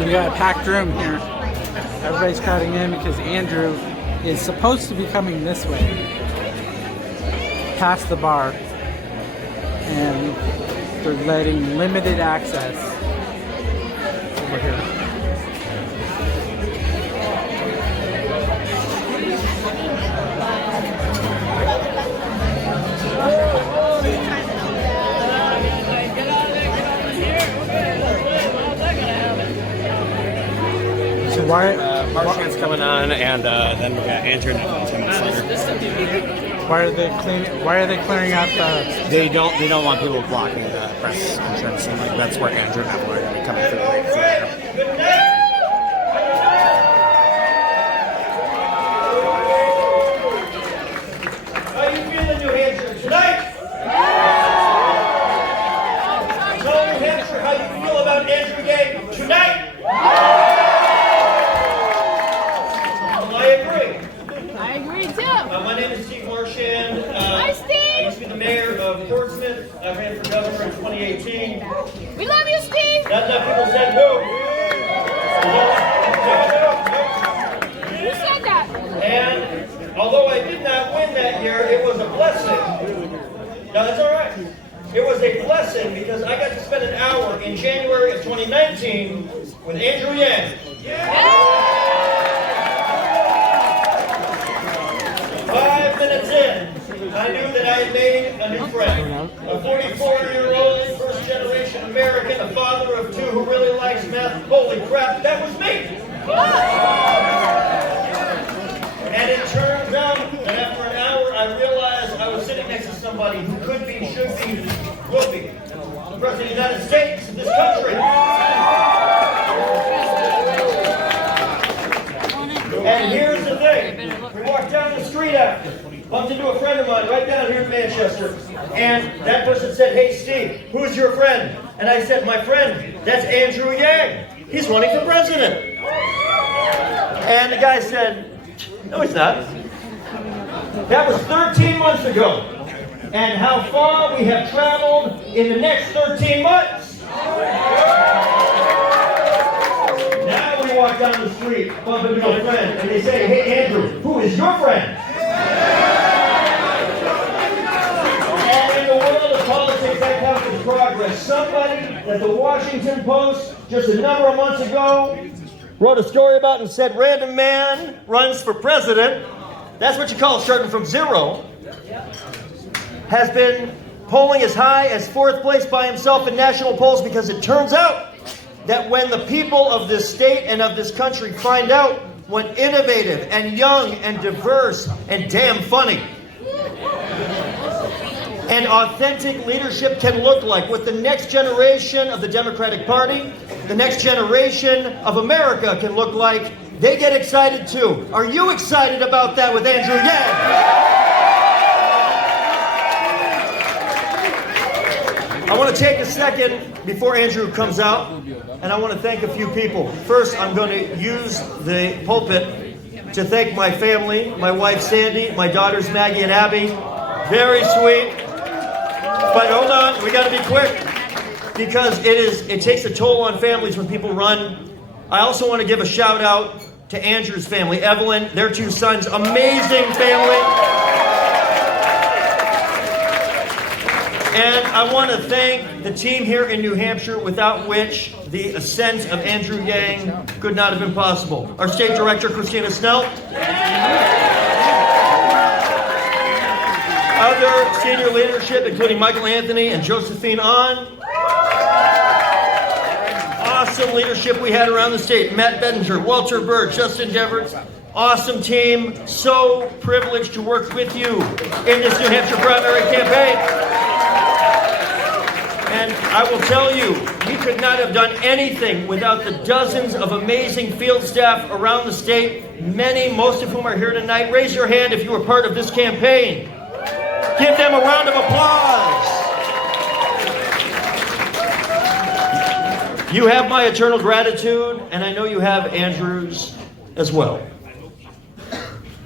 So we got a packed room here. Everybody's crowding in because Andrew is supposed to be coming this way, past the bar, and they're letting limited access over here. So Marchand's coming on, and then we got Andrew and 10 minutes later. Why are they clearing out the? They don't want people blocking the press entrance, and like that's where Andrew and Evelyn are going to be coming through right there. How you feeling, New Hampshire, tonight? Tell New Hampshire how you feel about Andrew Yang tonight. I agree too. My name is Steve Marchand. Hi, Steve. I used to be the mayor of Portsmouth. I ran for governor in 2018. We love you, Steve. Not enough people said no. Who said that? And although I did not win that year, it was a blessing. No, that's all right. It was a blessing because I got to spend an hour in January of 2019 with Andrew Yang. Yeah. 5 minutes in, I knew that I had made a new friend. A 44-year-old, first-generation American, a father of two who really likes meth. Holy crap, that was me! And it turns out that after an hour, I realized I was sitting next to somebody who could be, should be, will be the President of the United States of this country. And here's the thing. We walked down the street after, bumped into a friend of mine right down here in Manchester, and that person said, "Hey Steve, who's your friend?" And I said, "My friend, that's Andrew Yang. He's running for president." And the guy said, "No, he's not." That was 13 months ago. And how far we have traveled in the next 13 months. Now we walk down the street, bump into a friend, and they say, "Hey Andrew, who is your friend?" And in the world of politics, that counts as progress. Somebody that the Washington Post, just a number of months ago, wrote a story about and said, "Random man runs for president." That's what you call starting from zero. Has been polling as high as 4th place by himself in national polls because it turns out that when the people of this state and of this country find out what innovative and young and diverse and damn funny and authentic leadership can look like, what the next generation of the Democratic Party, the next generation of America can look like, they get excited too. Are you excited about that with Andrew Yang? I want to take a second before Andrew comes out, and I want to thank a few people. First, I'm going to use the pulpit to thank my family, my wife Sandy, my daughters Maggie and Abby. Very sweet. But hold on, we got to be quick because it takes a toll on families when people run. I also want to give a shout out to Andrew's family, Evelyn, their 2 sons, amazing family. And I want to thank the team here in New Hampshire, without which the ascent of Andrew Yang could not have been possible. Our State Director, Christina Snell. Other senior leadership, including Michael Anthony and Josephine Ahn. Awesome leadership we had around the state. Matt Bettinger, Walter Bird, Justin Deverts. Awesome team. So privileged to work with you in this New Hampshire primary campaign. And I will tell you, we could not have done anything without the dozens of amazing field staff around the state, most of whom are here tonight. Raise your hand if you were part of this campaign. Give them a round of applause. You have my eternal gratitude, and I know you have Andrew's as well.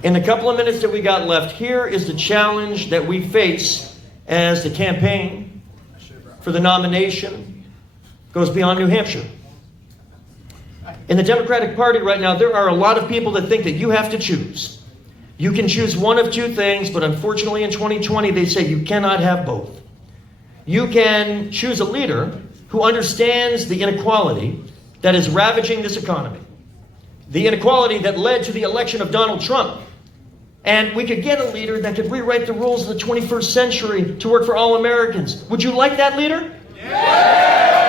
In the couple of minutes that we got left, here is the challenge that we face as the campaign for the nomination goes beyond New Hampshire. In the Democratic Party right now, there are a lot of people that think that you have to choose. You can choose one of two things, but unfortunately in 2020, they say you cannot have both. You can choose a leader who understands the inequality that is ravaging this economy. The inequality that led to the election of Donald Trump. And we could get a leader that could rewrite the rules of the 21st century to work for all Americans. Would you like that leader? Yeah!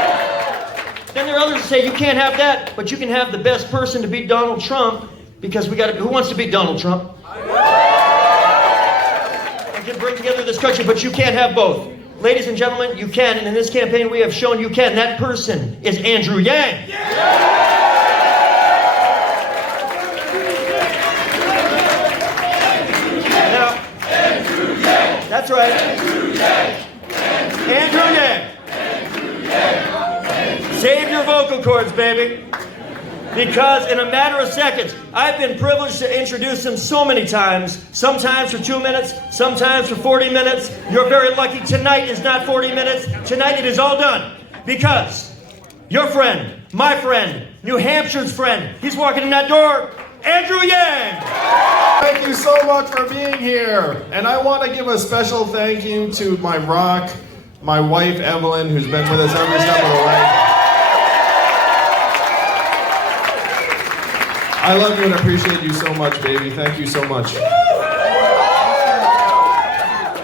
Then there are others that say you can't have that, but you can have the best person to beat Donald Trump, because who wants to beat Donald Trump? And can bring together this country, but you can't have both. Ladies and gentlemen, you can, and in this campaign we have shown you can. That person is Andrew Yang. Now, that's right. Andrew Yang. Save your vocal cords, baby. Because in a matter of seconds, I've been privileged to introduce him so many times, sometimes for 2 minutes, sometimes for 40 minutes. You're very lucky tonight is not 40 minutes. Tonight it is all done. Because your friend, my friend, New Hampshire's friend, he's walking in that door, Andrew Yang. Thank you so much for being here. And I want to give a special thank you to my rock, my wife Evelyn, who's been with us every step of the way. I love you and appreciate you so much, baby. Thank you so much.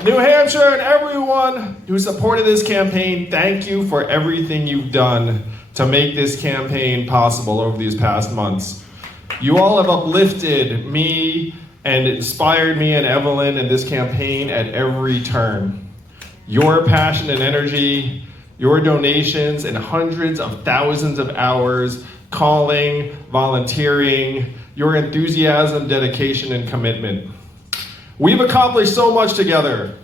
New Hampshire and everyone who supported this campaign, thank you for everything you've done to make this campaign possible over these past months. You all have uplifted me and inspired me and Evelyn in this campaign at every turn. Your passion and energy, your donations, and hundreds of thousands of hours calling, volunteering, your enthusiasm, dedication, and commitment. We've accomplished so much together.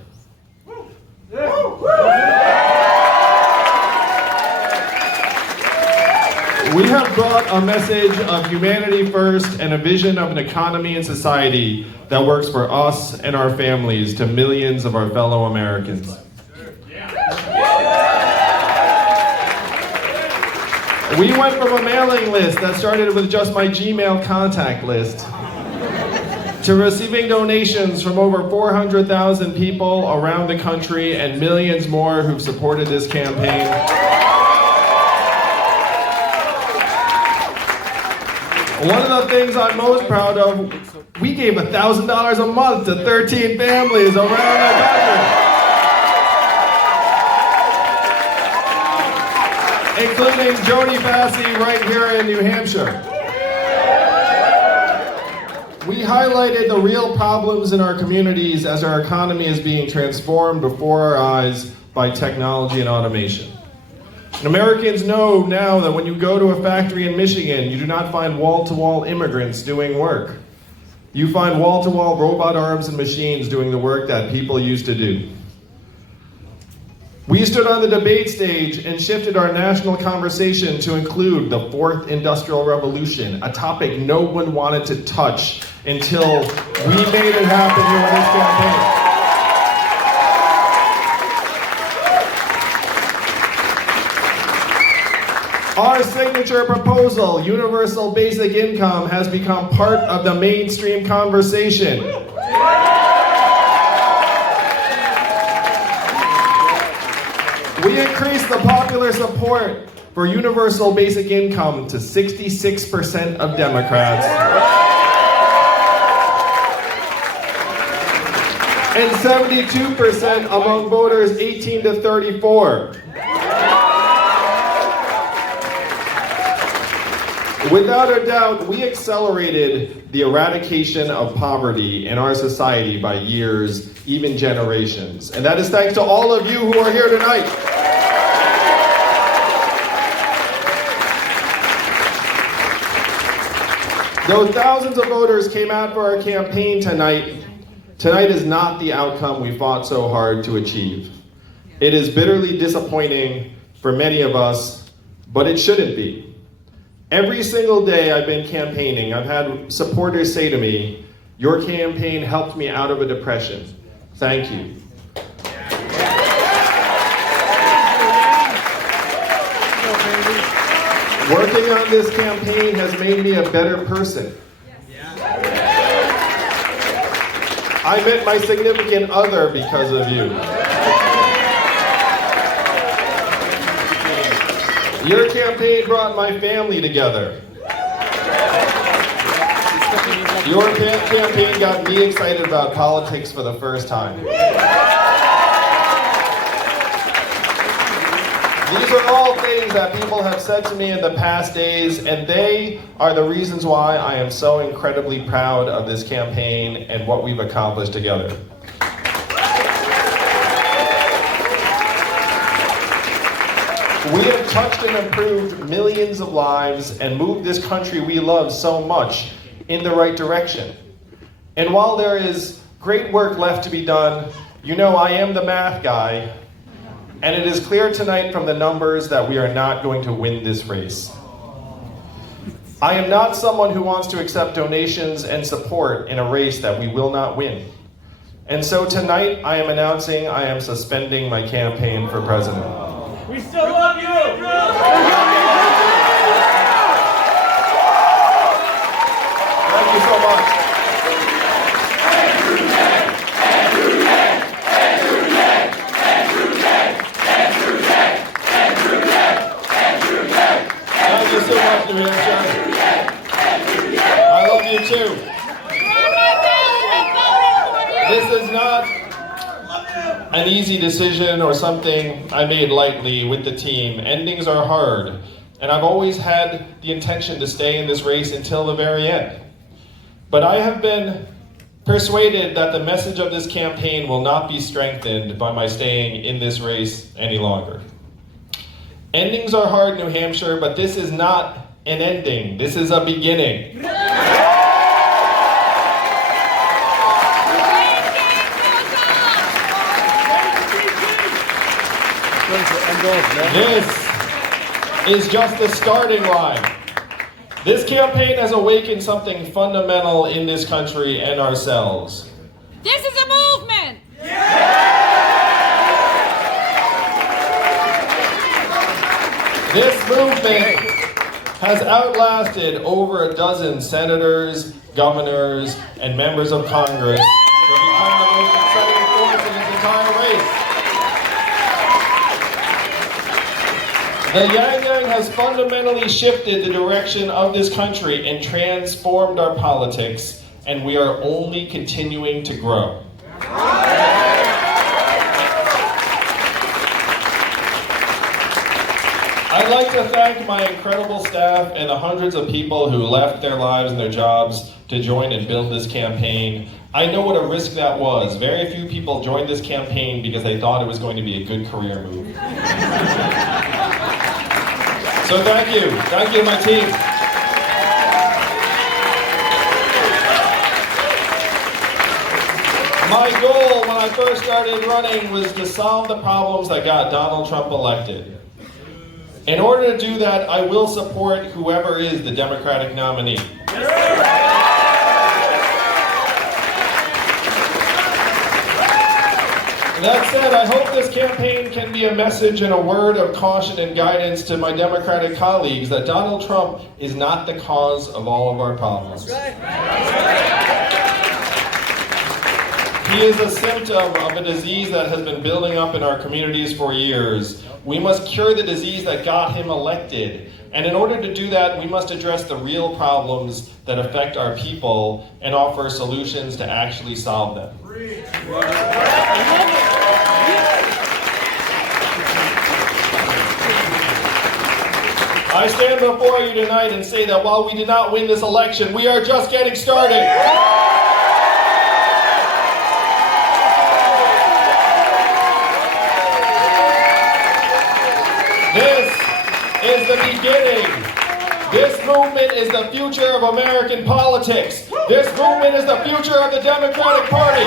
We have brought a message of humanity first and a vision of an economy and society that works for us and our families to millions of our fellow Americans. We went from a mailing list that started with just my Gmail contact list to receiving donations from over 400,000 people around the country and millions more who've supported this campaign. One of the things I'm most proud of, we gave $1,000 a month to 13 families around the country. Including Jody Bassey right here in New Hampshire. We highlighted the real problems in our communities as our economy is being transformed before our eyes by technology and automation. And Americans know now that when you go to a factory in Michigan, you do not find wall-to-wall immigrants doing work. You find wall-to-wall robot arms and machines doing the work that people used to do. We stood on the debate stage and shifted our national conversation to include the fourth industrial revolution, a topic no one wanted to touch until we made it happen here in this campaign. Our signature proposal, universal basic income, has become part of the mainstream conversation. We increased the popular support for universal basic income to 66% of Democrats and 72% among voters 18 to 34. Without a doubt, we accelerated the eradication of poverty in our society by years, even generations. And that is thanks to all of you who are here tonight. Though thousands of voters came out for our campaign tonight is not the outcome we fought so hard to achieve. It is bitterly disappointing for many of us, but it shouldn't be. Every single day I've been campaigning, I've had supporters say to me, "Your campaign helped me out of a depression. Thank you." Working Working on this campaign has made me a better person. I met my significant other because of you. Your campaign brought my family together. Your campaign got me excited about politics for the first time. These are all things that people have said to me in the past days, and they are the reasons why I am so incredibly proud of this campaign and what we've accomplished together. We have touched and improved millions of lives and moved this country we love so much in the right direction. And while there is great work left to be done, you know I am the math guy, and it is clear tonight from the numbers that we are not going to win this race. I am not someone who wants to accept donations and support in a race that we will not win. And so tonight I am announcing I am suspending my campaign for president. We still love you! Thank you so much. Thank you so much, New Hampshire. I love you too. This is not an easy decision or something I made lightly with the team. Endings are hard, and I've always had the intention to stay in this race until the very end. But I have been persuaded that the message of this campaign will not be strengthened by my staying in this race any longer. Endings are hard, New Hampshire, but this is not an ending. This is a beginning. This is just the starting line. This campaign has awakened something fundamental in this country and ourselves. This is a movement! This movement has outlasted over a dozen senators, governors, and members of Congress to become the most exciting force in this entire race. The Yang Yang has fundamentally shifted the direction of this country and transformed our politics, and we are only continuing to grow. I'd like to thank my incredible staff and the hundreds of people who left their lives and their jobs to join and build this campaign. I know what a risk that was. Very few people joined this campaign because they thought it was going to be a good career move. So thank you. Thank you, my team. My goal when I first started running was to solve the problems that got Donald Trump elected. In order to do that, I will support whoever is the Democratic nominee. That said, I hope this campaign can be a message and a word of caution and guidance to my Democratic colleagues that Donald Trump is not the cause of all of our problems. He is a symptom of a disease that has been building up in our communities for years. We must cure the disease that got him elected. And in order to do that, we must address the real problems that affect our people and offer solutions to actually solve them. I stand before you tonight and say that while we did not win this election, we are just getting started. This is the beginning. This movement is the future of American politics. This movement is the future of the Democratic Party.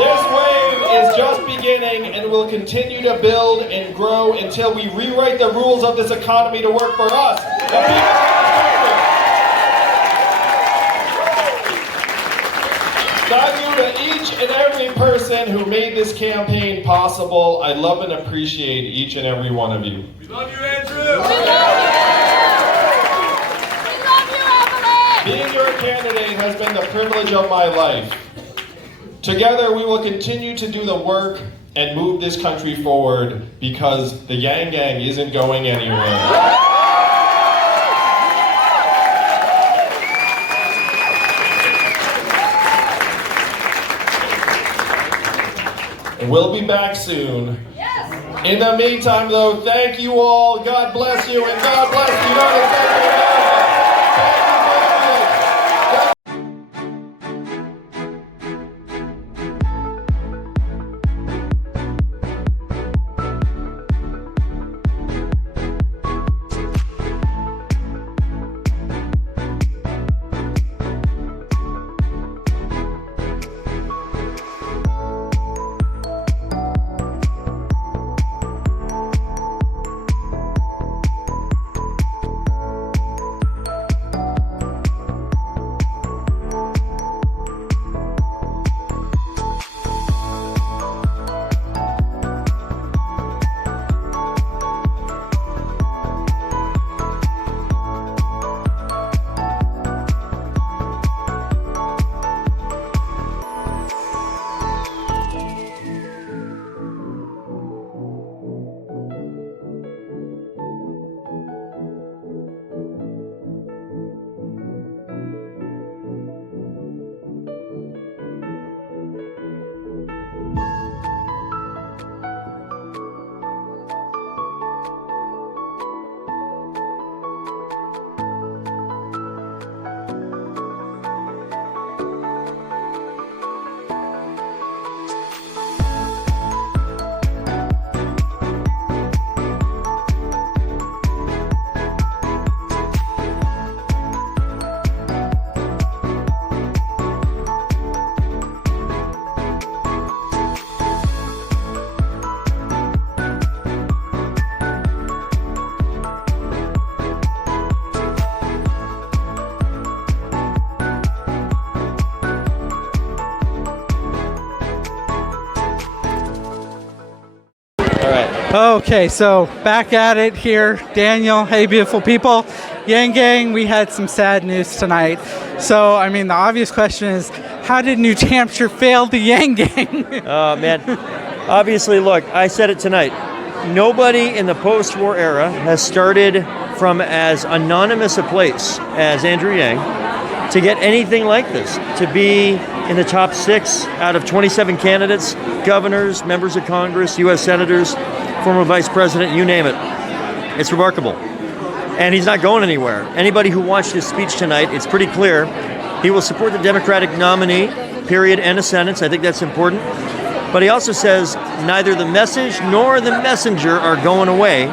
This wave is just beginning. beginning and will continue to build and grow until we rewrite the rules of this economy to work for us. The people of the country. Thank you to each and every person who made this campaign possible. I love and appreciate each and every one of you. We love you, Andrew! We love you, Evelyn! Being your candidate has been the privilege of my life. Together we will continue to do the work and move this country forward because the Yang Gang isn't going anywhere. And we'll be back soon. Yes! In the meantime, though, thank you all. God bless you, and God bless the United States of Okay, so back at it here. Daniel, hey beautiful people. Yang Gang, we had some sad news tonight. So, I mean, the obvious question is, how did New Hampshire fail the Yang Gang? Oh, man. Obviously, look, I said it tonight. Nobody in the post-war era has started from as anonymous a place as Andrew Yang to get anything like this, to be in the top 6 out of 27 candidates, governors, members of Congress, U.S. senators, former vice president, you name it. It's remarkable. And he's not going anywhere. Anybody who watched his speech tonight, it's pretty clear. He will support the Democratic nominee, period, end of sentence. I think that's important. But he also says neither the message nor the messenger are going away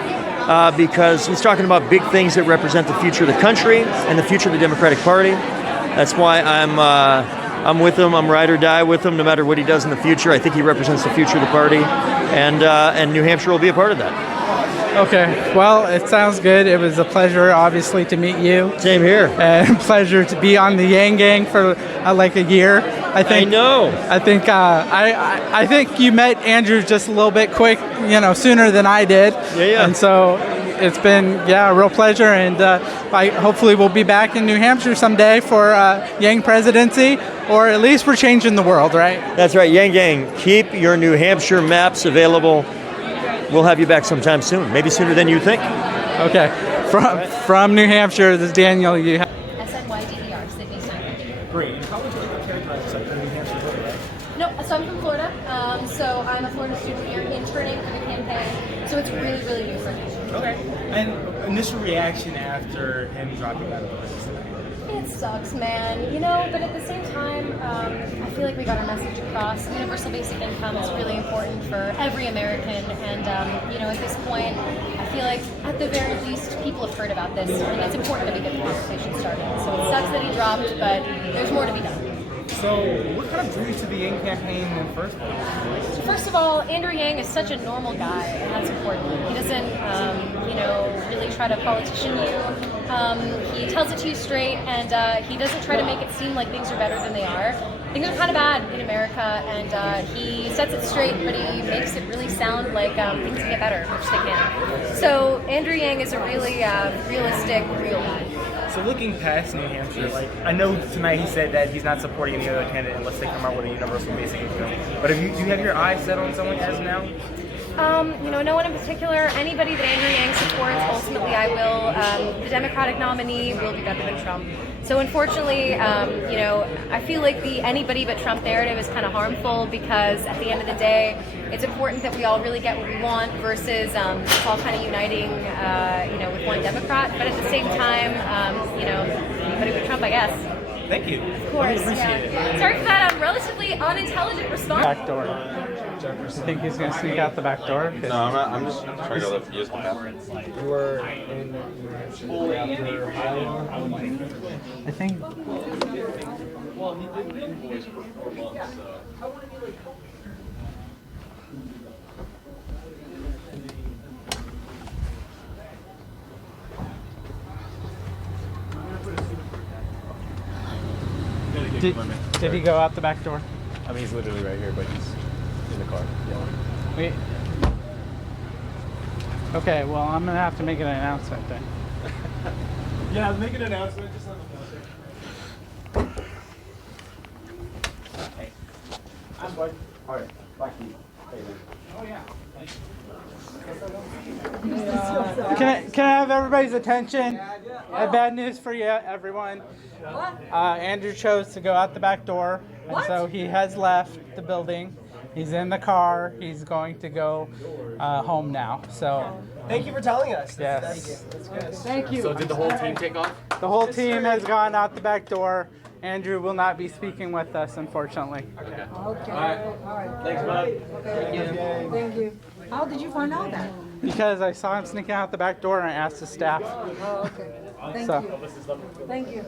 because he's talking about big things that represent the future of the country and the future of the Democratic Party. That's why I'm with him. I'm ride or die with him no matter what he does in the future. I think he represents the future of the party, and New Hampshire will be a part of that. Okay, well, it sounds good. It was a pleasure, obviously, to meet you. Same here. And pleasure to be on the Yang Gang for like a year. I know. I think you met Andrew just a little bit quick, sooner than I did. Yeah. And so it's been, a real pleasure. And hopefully we'll be back in New Hampshire someday for Yang presidency, or at least we're changing the world, right? That's right. Yang Gang, keep your New Hampshire maps available. We'll have you back sometime soon, maybe sooner than you think. Okay. From New Hampshire, this is Daniel. SNYDER, Sydney Simon. Great. And how would you like to characterize yourself? You're a New Hampshire voter, right? No, so I'm from Florida. So I'm a Florida student here interning for the campaign. So it's really, really new for me. Okay. And initial reaction after him dropping out of the race tonight? It sucks, man. But at the same time, I feel like we got our message across. Universal basic income is really important for every American. And, at this point, I feel like at the very least, people have heard about this. And it's important that we get the conversation started. So it sucks that he dropped, but there's more to be done. So, what kind of drew you to the Yang campaign in the first place? First of all, Andrew Yang is such a normal guy, and that's important. He doesn't, really try to politician you. He tells it to you straight, and he doesn't try to make it seem like things are better than they are. Things are kind of bad in America, and he sets it straight, but he makes it really sound like things can get better, which they can. So Andrew Yang is a really realistic, real guy. So looking past New Hampshire, like I know tonight he said that he's not supporting any other candidate unless they come out with a universal basic income. But do you have your eyes set on someone as of now? No one in particular. Anybody that Andrew Yang supports, ultimately I will. The Democratic nominee will be better than Trump. So unfortunately, I feel like the anybody but Trump narrative is kind of harmful because at the end of the day, it's important that we all really get what we want versus it's all kind of uniting, with one Democrat. But at the same time, anybody but Trump, I guess. Thank you. Of course. Appreciate it. Sorry for that relatively unintelligent response. Back door. You think he's gonna sneak out the back door? No, I'm just trying to use the bathroom. You were in New Hampshire after Iowa. I think. Well, he did the invoice for 4 months, so. Did he go out the back door? I mean, he's literally right here, but he's in the car. Yeah. Wait. Okay, well, I'm gonna have to make an announcement then. Yeah, make an announcement. Just let them know. Hey, I'm Bud. All right, back to you. Hey, man. Oh yeah. Can I have everybody's attention? I have bad news for you, everyone. Andrew chose to go out the back door, and so he has left the building. He's in the car. He's going to go home now. So Thank you for telling us. yes, That's good. thank you. So did the whole team take off? The whole team has gone out the back door. Andrew will not be speaking with us, unfortunately. Okay. All right. Thanks, bud. Okay. Thank you. How did you find out that? Because I saw him sneaking out the back door and I asked the staff. Oh, okay. Thank So. you. Thank you.